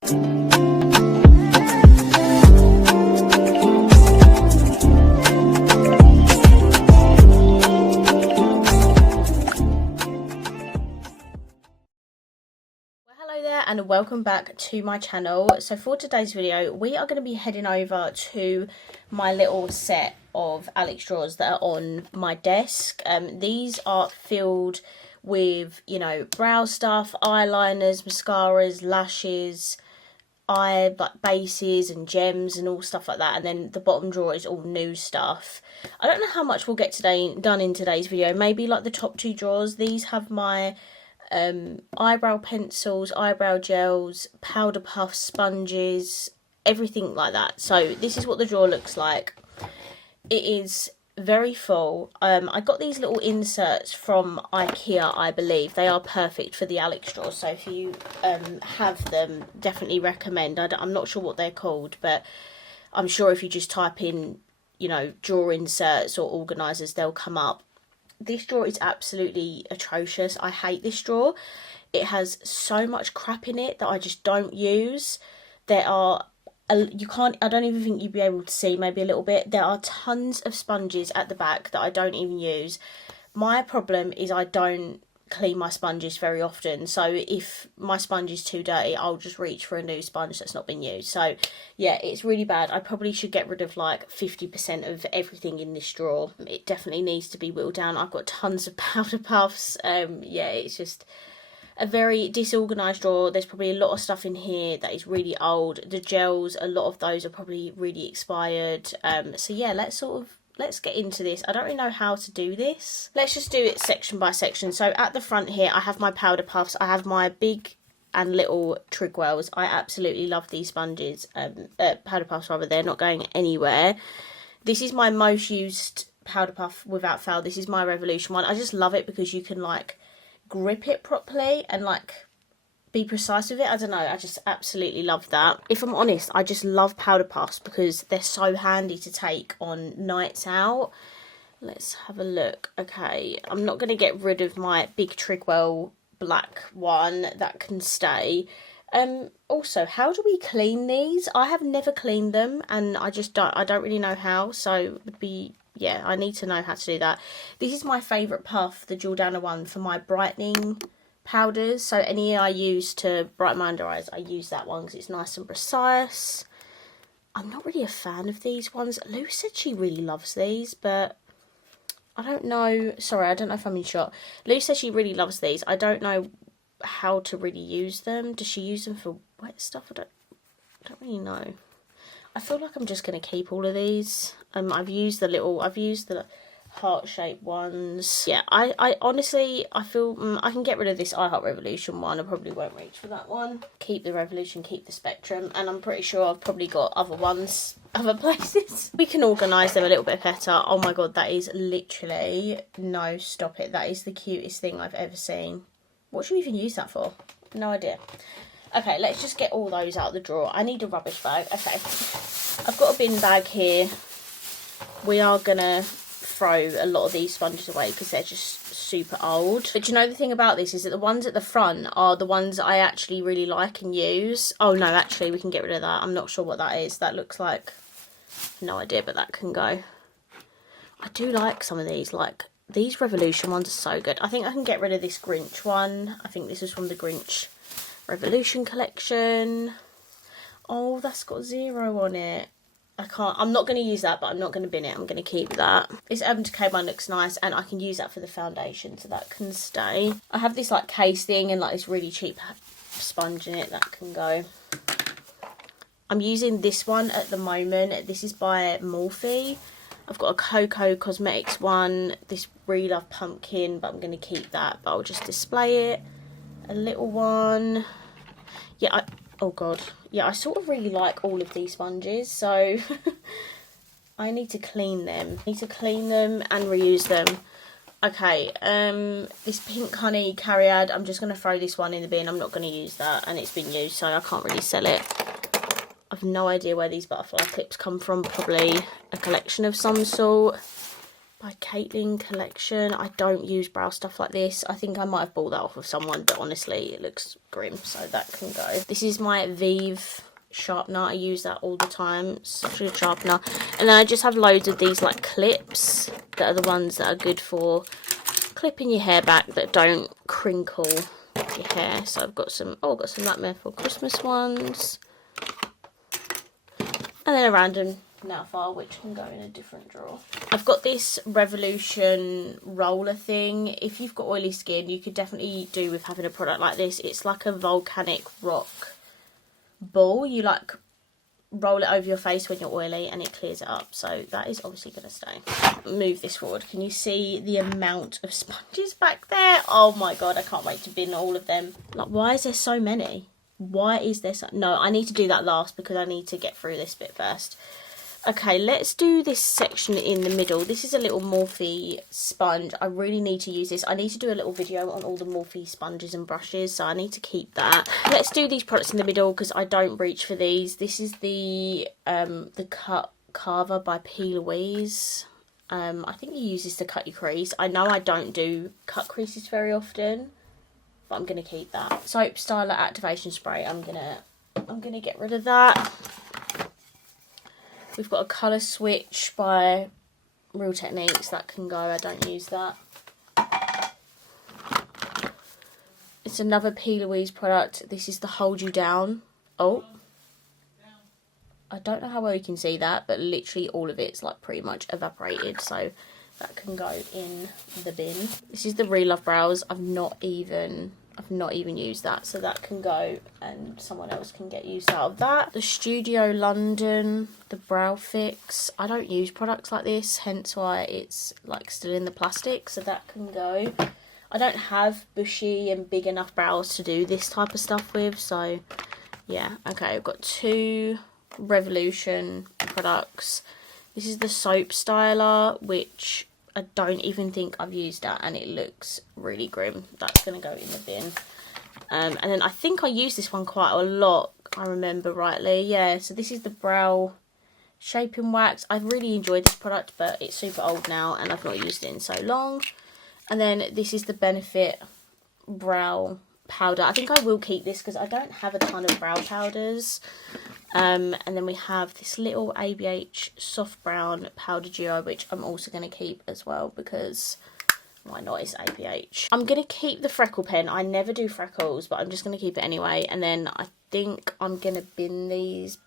And welcome back to my channel. So for today's video we are going to be heading over to my little set of Alex drawers that are on my desk. These are filled with, you know, brow stuff, eyeliners, mascaras, lashes, eye bases and gems and all stuff like that, and then the bottom drawer is all new stuff. I don't know how much we'll get done in today's video. Maybe like the top two drawers. These have my eyebrow pencils, eyebrow gels, powder puffs, sponges, everything like that. So this is what the drawer looks like. It is very full. I got these little inserts from IKEA, I believe. They are perfect for the Alex drawer, so if you have them, definitely recommend. I'm not sure what they're called, but I'm sure if you just type in, you know, drawer inserts or organisers, they'll come up. This drawer is absolutely atrocious. I hate this drawer. It has so much crap in it that I just don't use. There are, I don't even think you'd be able to see, maybe a little bit. There are tons of sponges at the back that I don't even use. My problem is I don't clean my sponges very often, so if my sponge is too dirty, I'll just reach for a new sponge that's not been used. So yeah, it's really bad. I probably should get rid of like 50% of everything in this drawer. It definitely needs to be whittled down. I've got tons of powder puffs. Yeah, it's just a very disorganized drawer. There's probably a lot of stuff in here that is really old. The gels, a lot of those are probably really expired. So yeah, let's get into this. I don't really know how to do this. Let's just do it section by section. So at the front here, I have my powder puffs. I have my big and little Trigwells. I absolutely love these sponges. Powder puffs rather, they're not going anywhere. This is my most used powder puff without fail. This is my Revolution one. I just love it because you can like grip it properly and like be precise with it. I don't know, I just absolutely love that. If I'm honest, I just love powder puffs because they're so handy to take on nights out. Let's have a look. Okay, I'm not going to get rid of my big Trigwell black one. That can stay. Also, how do we clean these? I have never cleaned them and I don't really know how, so it would be, yeah, I need to know how to do that. This is my favourite puff, the Jordana one, for my brightening powders. So any I use to brighten my under eyes, I use that one because it's nice and precise. I'm not really a fan of these ones. Lou said she really loves these, but I don't know. Sorry, I don't know if I'm in shot. Lou says she really loves these. I don't know how to really use them. Does she use them for wet stuff? I don't really know. I feel like I'm just going to keep all of these. I've used the heart-shaped ones. Yeah, I honestly, I feel I can get rid of this I Heart Revolution one. I probably won't reach for that one. Keep the Revolution, keep the Spectrum, and I'm pretty sure I've probably got other ones, other places. We can organise them a little bit better. Oh my god, that is literally, no, stop it. That is the cutest thing I've ever seen. What should we even use that for? No idea. Okay, let's just get all those out of the drawer. I need a rubbish bag. Okay, I've got a bin bag here. We are gonna throw a lot of these sponges away because they're just super old. But you know, the thing about this is that the ones at the front are the ones I actually really like and use. Oh no, actually we can get rid of that. I'm not sure what that is. That looks like, no idea, but that can go. I do like some of these, like these Revolution ones are so good. I think I can get rid of this Grinch one. I think this is from the Grinch Revolution collection. Oh, that's got 0 on it. I'm not going to use that, but I'm not going to bin it. I'm going to keep that. This Urban Decay one looks nice, and I can use that for the foundation, so that can stay. I have this like case thing and like this really cheap sponge in it. That can go. I'm using this one at the moment. This is by Morphe. I've got a Cocoa Cosmetics one. This Really Love Pumpkin, but I'm going to keep that, but I'll just display it. A little one. Yeah, oh god. Yeah, I sort of really like all of these sponges, so I need to clean them. I need to clean them and reuse them. Okay, this Pink Honey Cariad, I'm just going to throw this one in the bin. I'm not going to use that, and it's been used, so I can't really sell it. I've no idea where these butterfly clips come from. Probably a collection of some sort. by Caitlin Collection. I don't use brow stuff like this. I think I might have bought that off of someone, but honestly it looks grim, so that can go. This is my Vive sharpener. I use that all the time. Such a good sharpener. And then I just have loads of these like clips that are the ones that are good for clipping your hair back that don't crinkle your hair. So I've got some, oh, I've got some Nightmare for Christmas ones. And then a random nail file which can go in a different drawer. I've got this Revolution roller thing. If you've got oily skin, you could definitely do with having a product like this. It's like a volcanic rock ball. You like roll it over your face when you're oily and it clears it up, so that is obviously going to stay. Move this forward. Can you see the amount of sponges back there? Oh my god, I can't wait to bin all of them. Like, why is there so many? Why is there so... No, I need to do that last because I need to get through this bit first. Okay, let's do this section in the middle. This is a little Morphe sponge. I really need to use this. I need to do a little video on all the Morphe sponges and brushes, so I need to keep that. Let's do these products in the middle because I don't reach for these. This is the Cut Carver by P. Louise. I think you use this to cut your crease. I know I don't do cut creases very often, but I'm gonna keep that. Soap Styler Activation Spray. I'm gonna get rid of that. We've got a colour switch by Real Techniques. That can go. I don't use that. It's another P. Louise product. This is the Hold You Down. Oh. I don't know how well you can see that, but literally all of it's like pretty much evaporated. So that can go in the bin. This is the Real Love Brows. I've not even used that, so that can go and someone else can get use out of that. The Studio London, the Brow Fix. I don't use products like this, hence why it's like still in the plastic, so that can go. I don't have bushy and big enough brows to do this type of stuff with, so yeah. Okay, I've got two Revolution products. This is the Soap Styler, which I don't even think I've used that, and it looks really grim. That's going to go in the bin. And then I think I used this one quite a lot, I remember rightly. Yeah, so this is the Brow Shaping Wax. I've really enjoyed this product, but it's super old now, and I've not used it in so long. And then this is the Benefit Brow Powder. I think I will keep this because I don't have a ton of brow powders. And then we have this little ABH Soft Brown Powder Duo, which I'm also going to keep as well because why not? It's ABH. I'm going to keep the freckle pen. I never do freckles, but I'm just going to keep it anyway. And then I think I'm going to bin these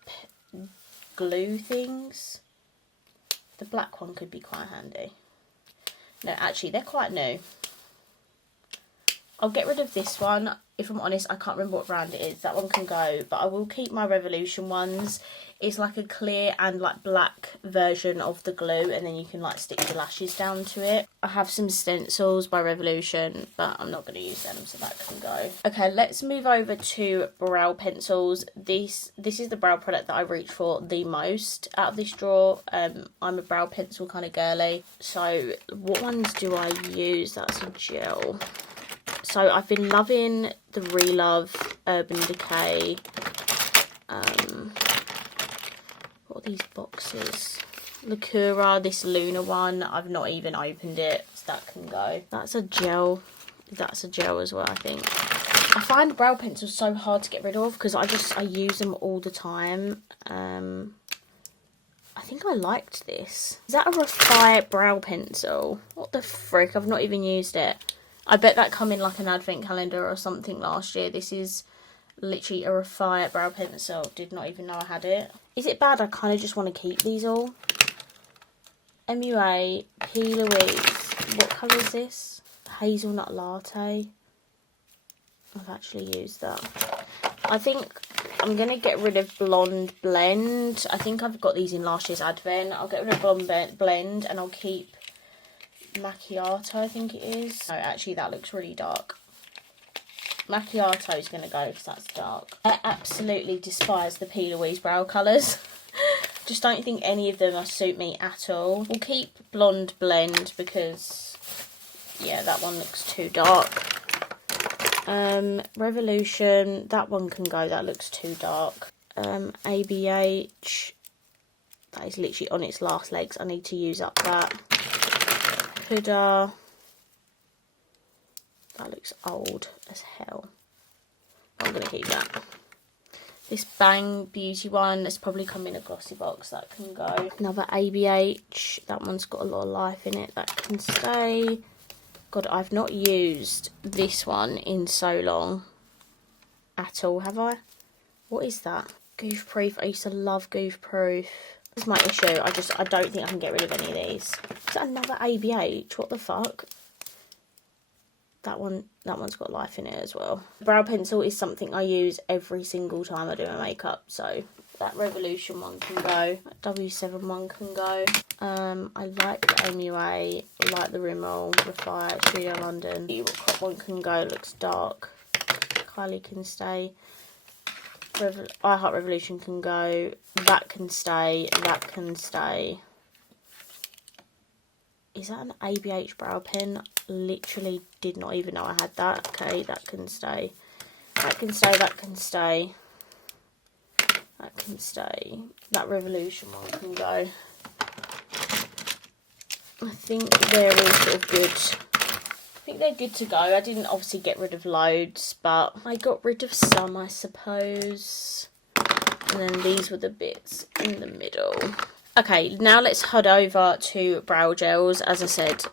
glue things. The black one could be quite handy. No, actually, they're quite new. I'll get rid of this one. If I'm honest, I can't remember what brand it is. That one can go, but I will keep my Revolution ones. It's like a clear and like black version of the glue, and then you can like stick your lashes down to it. I have some stencils by Revolution, but I'm not going to use them, so that can go. Okay, let's move over to brow pencils. This is the brow product that I reach for the most out of this drawer. I'm a brow pencil kind of girly. So what ones do I use? That's a gel. So I've been loving the Relove Urban Decay. What are these boxes? Lacura, this Luna one. I've not even opened it, so that can go. That's a gel. That's a gel as well, I think. I find brow pencils so hard to get rid of because I use them all the time. I think I liked this. Is that a Refi brow pencil? What the frick? I've not even used it. I bet that come in like an advent calendar or something last year. This is literally a Refi brow pencil. Did not even know I had it. Is it bad? I kind of just want to keep these all. MUA, P. Louise. What colour is this? Hazelnut Latte. I've actually used that. I think I'm going to get rid of Blonde Blend. I think I've got these in last year's advent. I'll get rid of Blonde Blend and I'll keep Macchiato, I think it is. No, actually that looks really dark. Macchiato is going to go because that's dark. I absolutely despise the P. Louise brow colours. Just don't think any of them suit me at all. We'll keep Blonde Blend because, yeah, that one looks too dark. Revolution, that one can go. That looks too dark. ABH, that is literally on its last legs. I need to use up that. Huda. That looks old as hell. I'm going to keep that. This Bang Beauty one, that's probably come in a glossy box. That can go. Another ABH. That one's got a lot of life in it. That can stay. God, I've not used this one in so long at all, have I? What is that? Goof Proof. I used to love Goof Proof. That's my issue. I don't think I can get rid of any of these. Is that another ABH? What the fuck? That one's got life in it as well. Brow pencil is something I use every single time I do my makeup, so that Revolution one can go. That W7 one can go. I like the MUA, I like the Rimmel, Refire, Studio London. The Crop one can go, looks dark. Kylie can stay. I Heart Revolution can go. That can stay, that can stay. Is that an ABH brow pen? Literally did not even know I had that. Okay, that can stay. That can stay, that can stay. That can stay. That Revolution one can go. I think they're all sort of good. I think they're good to go. I didn't obviously get rid of loads, but I got rid of some, I suppose. And then these were the bits in the middle. Okay, now let's head over to brow gels. As I said,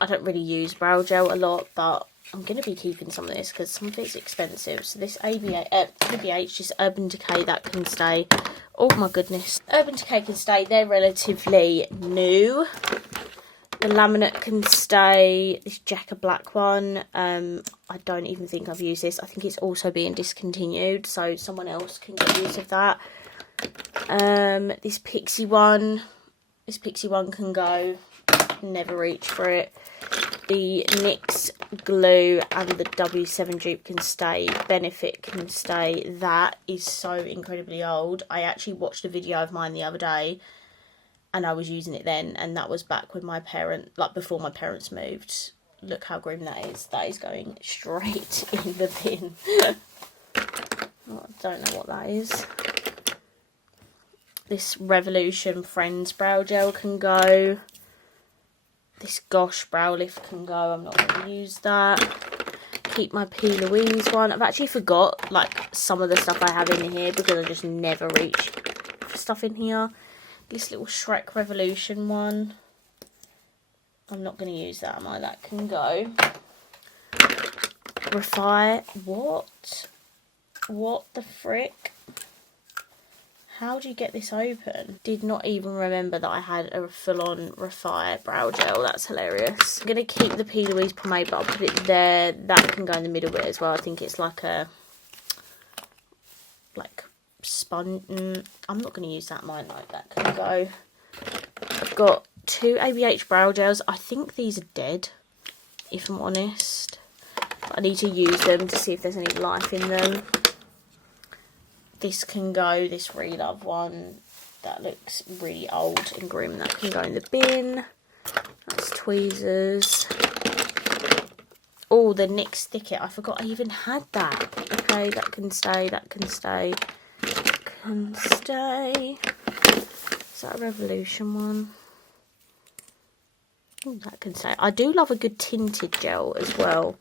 I don't really use brow gel a lot, but I'm going to be keeping some of this because some of it's expensive. So this ABH, this Urban Decay, that can stay. Oh my goodness. Urban Decay can stay. They're relatively new. The Laminate can stay. This Jacka Black one, I don't even think I've used this. I think it's also being discontinued, so someone else can get use of that. This Pixie one can go. Never reach for it. The NYX glue and the W7 dupe can stay. Benefit can stay. That is so incredibly old. I actually watched a video of mine the other day and I was using it then, and that was back with my parents, like before my parents moved. Look how grim that is. That is going straight in the bin. Oh, I don't know what that is. This Revolution Friends brow gel can go. This Gosh brow lift can go. I'm not going to use that. Keep my P. Louise one. I've actually forgot like some of the stuff I have in here because I just never reach for stuff in here. This little Shrek Revolution one. I'm not going to use that, am I? That can go. Refire. What? What the frick? How do you get this open? Did not even remember that I had a full-on Refire brow gel. That's hilarious. I'm going to keep the P. Louise pomade, but I'll put it there. That can go in the middle bit as well. I think it's like a... like... sponge. I'm not going to use that. Mine like that can go. I've got two ABH brow gels. I think these are dead, if I'm honest. But I need to use them to see if there's any life in them. This can go. This Relove one that looks really old and grim, that can go in the bin. That's tweezers. Oh, the NYX Stick It. I forgot I even had that. Okay, that can stay. That can stay. Can stay. Is that a Revolution one? Oh, that can stay. I do love a good tinted gel as well.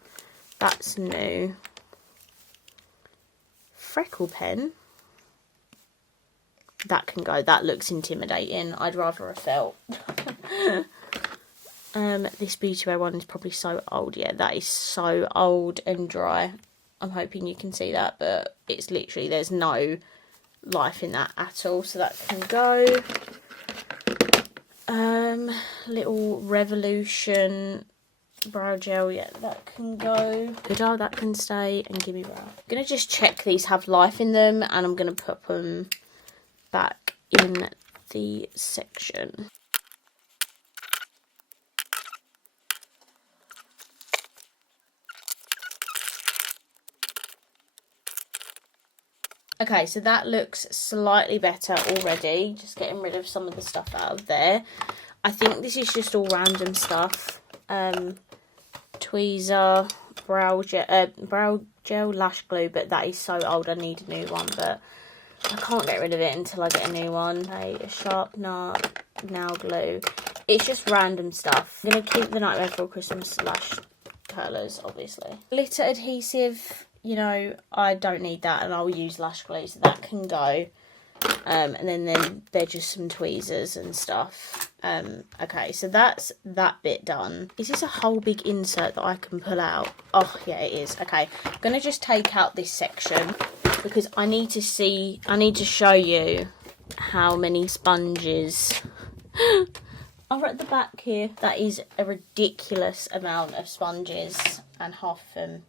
That's new. Freckle pen. That can go. That looks intimidating. I'd rather a felt. This Beauty Wear one is probably so old. Yeah, that is so old and dry. I'm hoping you can see that, but it's literally, there's no life in that at all, so that can go. Little Revolution brow gel, yeah, that can go. Huda, that can stay, and Gimme Brow. I'm gonna just check these have life in them, and I'm gonna put them back in the section. Okay, so that looks slightly better already. Just getting rid of some of the stuff out of there. I think this is just all random stuff. Tweezer, brow gel, lash glue, but that is so old. I need a new one, but I can't get rid of it until I get a new one. Okay, a sharpener, nail glue. It's just random stuff. I'm going to keep the Nightmare Before Christmas lash curlers, obviously. Glitter adhesive, you know, I don't need that, and I'll use lash glue, so that can go. And then they're just some tweezers and stuff. Okay, so that's that bit done. Is this a whole big insert that I can pull out? Oh, yeah, it is. Okay, I'm going to just take out this section because I need to show you how many sponges are at the back here. That is a ridiculous amount of sponges, and half of them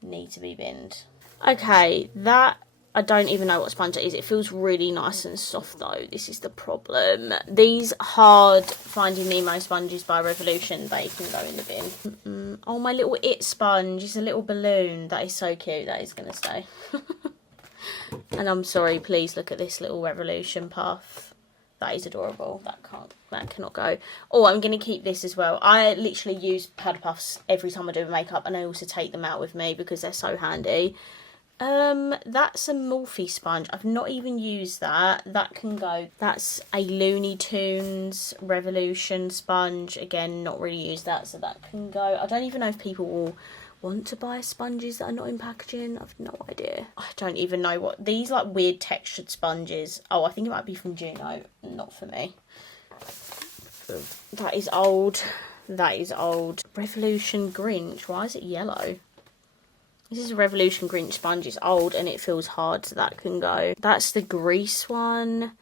need to be binned. Okay, that, I don't even know what sponge it is. It feels really nice and soft though. This is the problem. These hard Finding Nemo sponges by Revolution, they can go in the bin. Oh, my little It sponge is a little balloon. That is so cute. That is going to stay. And I'm sorry, please look at this little Revolution puff. That is adorable. That cannot go. Oh, I'm going to keep this as well. I literally use powder puffs every time I do makeup, and I also take them out with me because they're so handy. That's a Morphe sponge. I've not even used that. That can go. That's a Looney Tunes Revolution sponge. Again, not really used that, so that can go. I don't even know if people will want to buy sponges that are not in packaging. I've no idea. I don't even know what these, like, weird textured sponges. Oh, I think it might be from Juno. Not for me. That is old. That is old. Revolution Grinch. Why is it yellow? This is a Revolution Grinch sponge. It's old and it feels hard, so that can go. That's the grease one.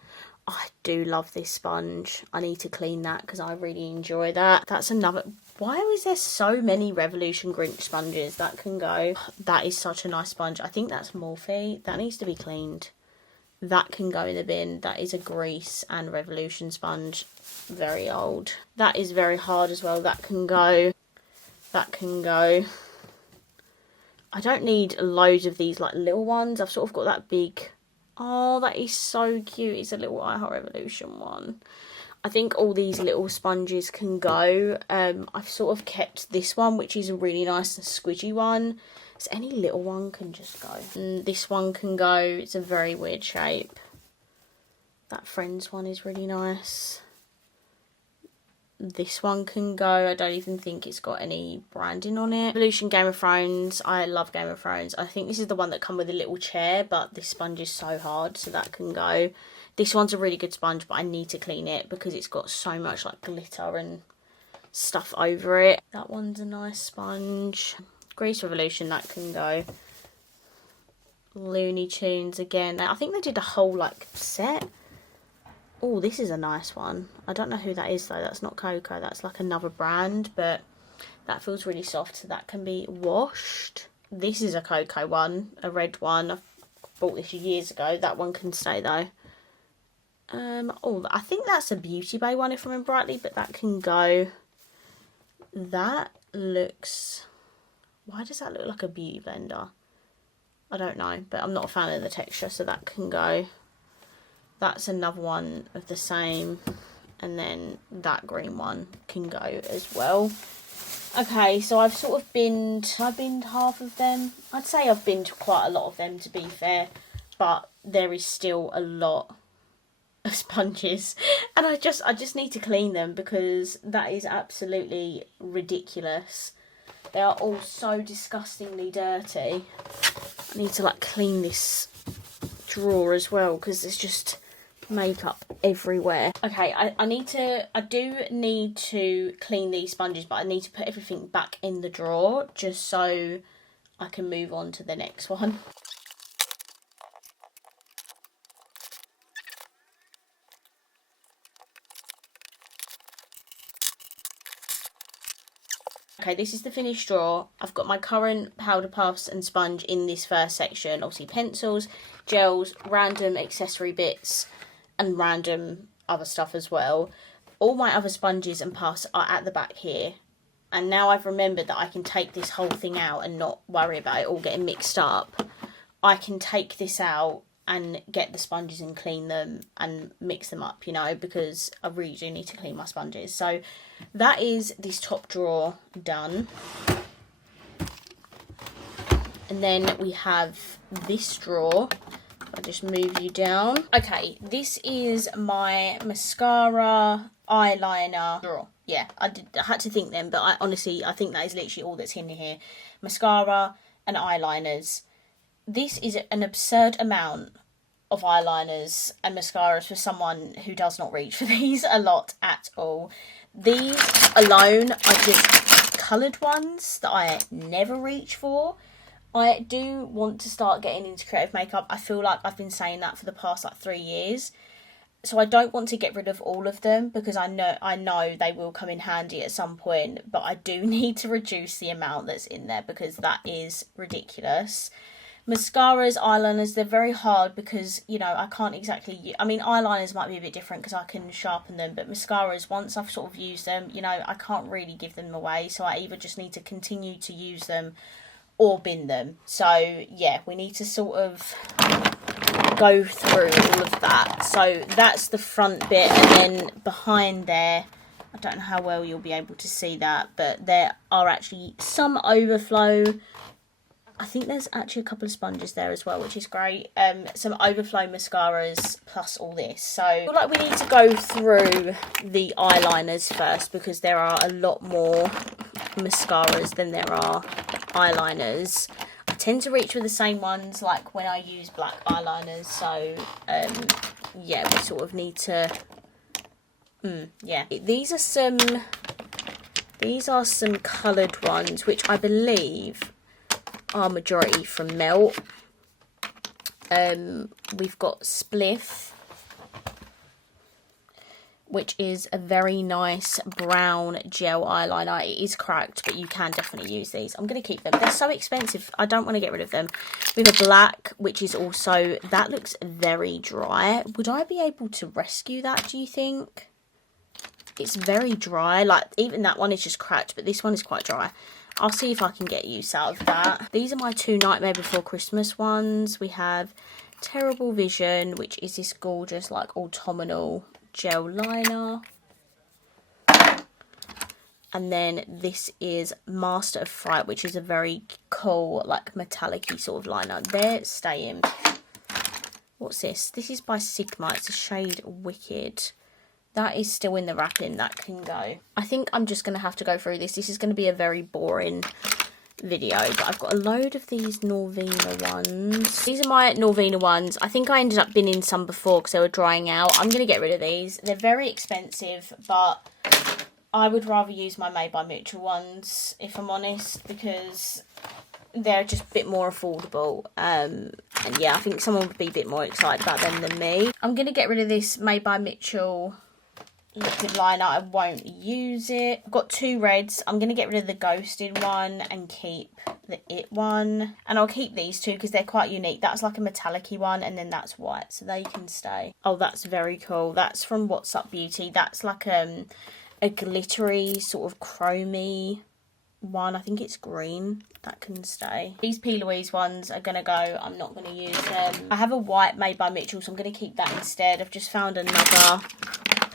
I do love this sponge. I need to clean that because I really enjoy that. That's another. Why is there so many Revolution Grinch sponges? That can go. That is such a nice sponge. I think that's Morphe. That needs to be cleaned. That can go in the bin. That is a grease and Revolution sponge. Very old. That is very hard as well. That can go. That can go. I don't need loads of these, like, little ones. I've sort of got that big. Oh, that is so cute. It's a little I Heart Revolution one. I think all these little sponges can go. I've sort of kept this one, which is a really nice and squidgy one. So any little one can just go. And this one can go. It's a very weird shape. That Friends one is really nice. This one can go. I don't even think it's got any branding on it. Evolution Game of Thrones. I love Game of Thrones. I think this is the one that come with a little chair, but this sponge is so hard, so that can go. This one's a really good sponge, but I need to clean it because it's got so much, like, glitter and stuff over it. That one's a nice sponge. Grease Revolution, that can go. Looney Tunes again. I think they did a whole, like, set. Oh, this is a nice one. I don't know who that is though. That's not Coco. That's like another brand, but that feels really soft, so that can be washed. This is a Coco one, a red one. I bought this years ago. That one can stay though. Oh, I think that's a Beauty Bay one if I remember rightly, but that can go. That looks. Why does that look like a beauty blender? I don't know, but I'm not a fan of the texture, so that can go. That's another one of the same, and then that green one can go as well. Okay, so I've sort of binned half of them. I'd say I've binned quite a lot of them, to be fair, but there is still a lot of sponges, and I just need to clean them because that is absolutely ridiculous. They are all so disgustingly dirty. I need to, like, clean this drawer as well because there's just makeup everywhere. Okay, I do need to clean these sponges, but I need to put everything back in the drawer just so I can move on to the next one. Okay, this is the finished drawer. I've got my current powder puffs and sponge in this first section. Obviously pencils, gels, random accessory bits, and random other stuff as well. All my other sponges and puffs are at the back here. And now I've remembered that I can take this whole thing out and not worry about it all getting mixed up. I can take this out and get the sponges and clean them and mix them up, you know, because I really do need to clean my sponges. So that is this top drawer done. And then we have this drawer I just move you down. Okay, this is my mascara, eyeliner drawer. Yeah, I had to think then, but I think that is literally all that's in here. Mascara and eyeliners. This is an absurd amount of eyeliners and mascaras for someone who does not reach for these a lot at all. These alone are just coloured ones that I never reach for. I do want to start getting into creative makeup. I feel like I've been saying that for the past like 3 years. So I don't want to get rid of all of them because I know they will come in handy at some point, but I do need to reduce the amount that's in there because that is ridiculous. Mascaras, eyeliners, they're very hard because, you know, I can't exactly... I mean, eyeliners might be a bit different because I can sharpen them, but mascaras, once I've sort of used them, you know, I can't really give them away, so I either just need to continue to use them or bin them. So, yeah, we need to sort of go through all of that. So, that's the front bit, and then behind there, I don't know how well you'll be able to see that, but there are actually some overflow... I think there's actually a couple of sponges there as well, which is great. Some overflow mascaras plus all this. So I feel like we need to go through the eyeliners first because there are a lot more mascaras than there are eyeliners. I tend to reach for the same ones like when I use black eyeliners. So yeah, we sort of need to... yeah, these are some coloured ones, which I believe... are majority from Melt. We've got Spliff, which is a very nice brown gel eyeliner. It is cracked, but you can definitely use these. I'm going to keep them. They're so expensive. I don't want to get rid of them. We have a black, which is also... that looks very dry. Would I be able to rescue that, do you think? It's very dry. Like, even that one is just cracked, but this one is quite dry. I'll see if I can get use out of that. These are my 2 Nightmare Before Christmas ones. We have Terrible Vision, which is this gorgeous, like, autumnal gel liner. And then this is Master of Fright, which is a very cool, like, metallic-y sort of liner. They're staying. What's this? This is by Sigma. It's a shade Wicked. That is still in the wrapping. That can go. I think I'm just going to have to go through this. This is going to be a very boring video. But I've got a load of these Norvina ones. These are my Norvina ones. I think I ended up binning some before because they were drying out. I'm going to get rid of these. They're very expensive, but I would rather use my Made by Mitchell ones, if I'm honest, because they're just a bit more affordable. And yeah, I think someone would be a bit more excited about them than me. I'm going to get rid of this Made by Mitchell liquid liner. I won't use it. I've got 2 reds. I'm going to get rid of the Ghosted one and keep the It one. And I'll keep these 2 because they're quite unique. That's like a metallic-y one, and then that's white, so they can stay. Oh, that's very cool. That's from What's Up Beauty. That's like a glittery, sort of chromy one. I think it's green. That can stay. These P. Louise ones are going to go. I'm not going to use them. I have a white Made by Mitchell, so I'm going to keep that instead. I've just found another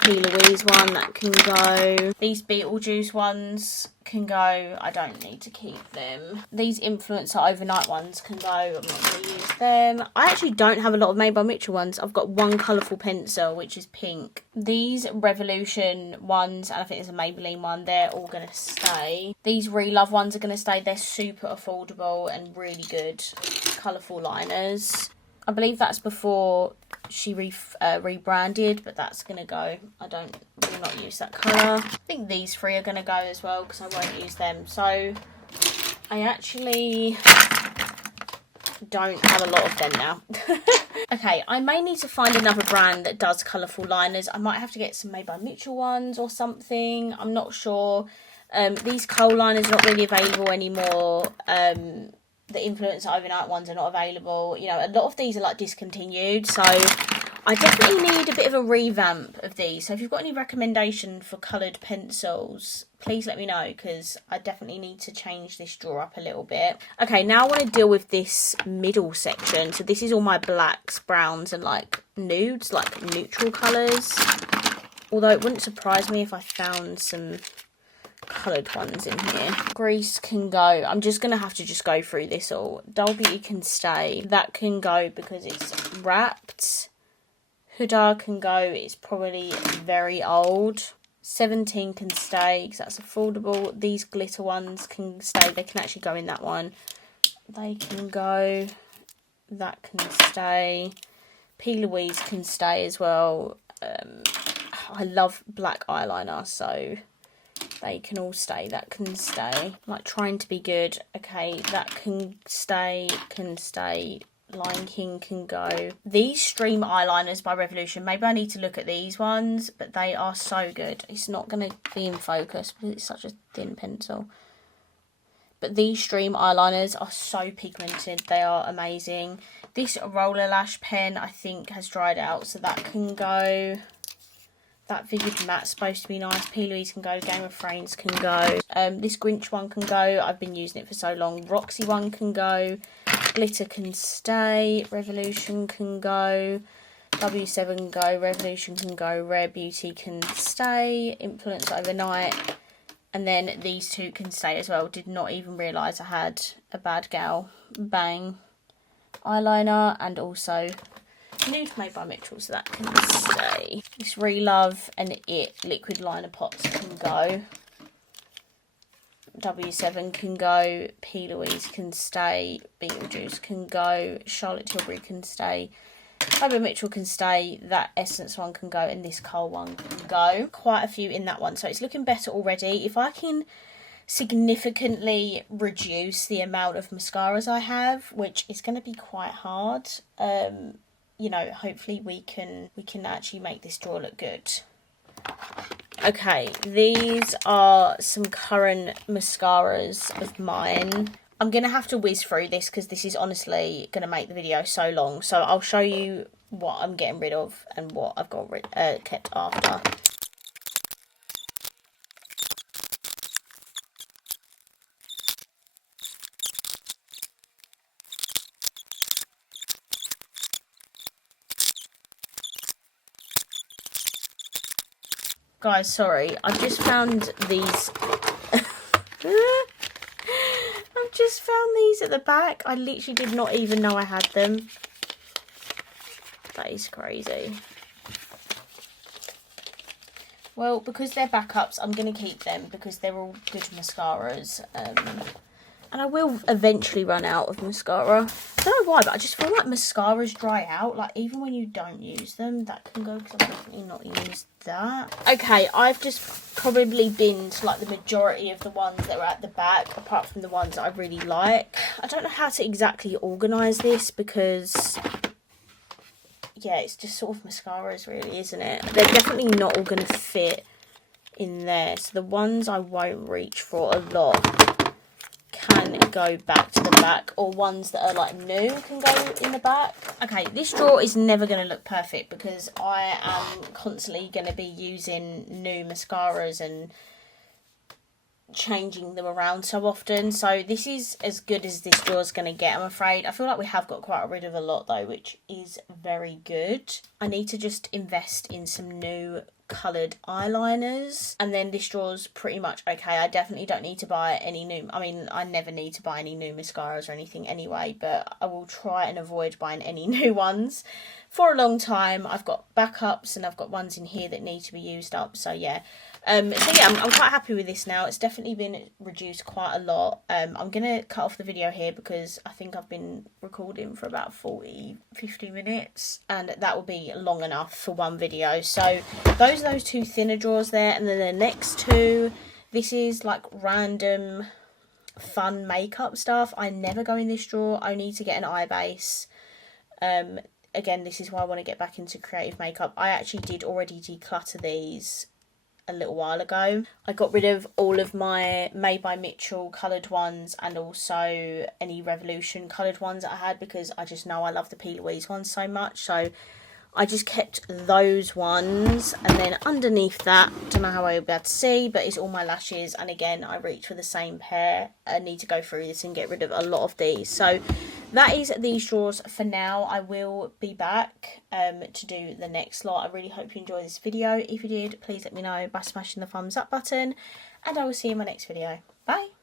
P. Louise one that can go. These Beetlejuice ones can go. I don't need to keep them. These Influencer Overnight ones can go. I'm not going to use them. I actually don't have a lot of Made by Mitchell ones. I've got one colourful pencil, which is pink. These Revolution ones, and I think there's a Maybelline one, they're all going to stay. These Relove ones are going to stay. They're super affordable and really good colourful liners. I believe that's before she rebranded, but that's going to go. I will not use that colour. I think these 3 are going to go as well because I won't use them. So I actually don't have a lot of them now. Okay, I may need to find another brand that does colourful liners. I might have to get some Made by Mitchell ones or something. I'm not sure. These kohl liners are not really available anymore. The Influencer Overnight ones are not available. You know, a lot of these are like discontinued. So I definitely need a bit of a revamp of these. So if you've got any recommendation for coloured pencils, please let me know, because I definitely need to change this drawer up a little bit. Okay, now I want to deal with this middle section. So this is all my blacks, browns and like nudes, like neutral colours. Although it wouldn't surprise me if I found some coloured ones in here. Grease can go. I'm just going to have to just go through this all. Dull Beauty can stay. That can go because it's wrapped. Huda can go. It's probably very old. 17 can stay because that's affordable. These glitter ones can stay. They can actually go in that one. They can go. That can stay. P. Louise can stay as well. I love black eyeliner, so they can all stay. That can stay. Like Trying to Be Good. Okay, that can stay. Lion King can go. These Stream eyeliners by Revolution. Maybe I need to look at these ones, but they are so good. It's not going to be in focus because it's such a thin pencil. But these Stream eyeliners are so pigmented. They are amazing. This Roller Lash pen, I think, has dried out, so that can go. That Vivid Matte's supposed to be nice. P. Louise can go. Game of Thrones can go. This Grinch one can go. I've been using it for so long. Roxy one can go. Glitter can stay. Revolution can go. W7 can go. Revolution can go. Rare Beauty can stay. Influence Overnight. And then these two can stay as well. Did not even realise I had a Bad Gal Bang eyeliner. And also Nude Made by Mitchell, so that can stay. This Relove and It liquid liner pots can go. W7 can go. P. Louise can stay. Beetlejuice can go. Charlotte Tilbury can stay. By Mitchell can stay. That Essence one can go. And this Kohl one can go. Quite a few in that one, so it's looking better already. If I can significantly reduce the amount of mascaras I have, which is going to be quite hard, you know, hopefully we can actually make this drawer look good. Okay, these are some current mascaras of mine. I'm going to have to whiz through this because this is honestly going to make the video so long. So I'll show you what I'm getting rid of and what I've got kept after. Guys, sorry, I've just found these. I've just found these at the back. I literally did not even know I had them. That is crazy. Well, because they're backups, I'm going to keep them because they're all good mascaras. And I will eventually run out of mascara. I don't know why, but I just feel like mascaras dry out. Like, even when you don't use them, that can go, because I've definitely not used that. Okay, I've just probably binned, like, the majority of the ones that are at the back, apart from the ones that I really like. I don't know how to exactly organise this, because, yeah, it's just sort of mascaras, really, isn't it? They're definitely not all going to fit in there. So the ones I won't reach for a lot can go back to the back, or ones that are like new can go in the back. Okay, this drawer is never going to look perfect because I am constantly going to be using new mascaras and changing them around so often. So this is as good as this drawer is going to get, I'm afraid. I feel like we have got quite rid of a lot though, which is very good. I need to just invest in some new coloured eyeliners, and then this drawer's pretty much okay. I definitely don't need to buy any new, I mean, I never need to buy any new mascaras or anything anyway, but I will try and avoid buying any new ones for a long time. I've got backups and I've got ones in here that need to be used up, so yeah. I'm quite happy with this now. It's definitely been reduced quite a lot. I'm going to cut off the video here because I think I've been recording for about 50 minutes, and that will be long enough for one video. So those are those two thinner drawers there, and then the next two, this is like random fun makeup stuff. I never go in this drawer, only to get an eye base. Again, this is why I want to get back into creative makeup. I actually did already declutter these a little while ago. I got rid of all of my Made by Mitchell coloured ones and also any Revolution coloured ones that I had, because I just know I love the P. Louise ones so much. So I just kept those ones, and then underneath that, don't know how I'll be able to see, but it's all my lashes. And again, I reach for the same pair. I need to go through this and get rid of a lot of these. So that is these drawers for now. I will be back to do the next lot. I really hope you enjoyed this video. If you did, please let me know by smashing the thumbs up button, and I will see you in my next video. Bye.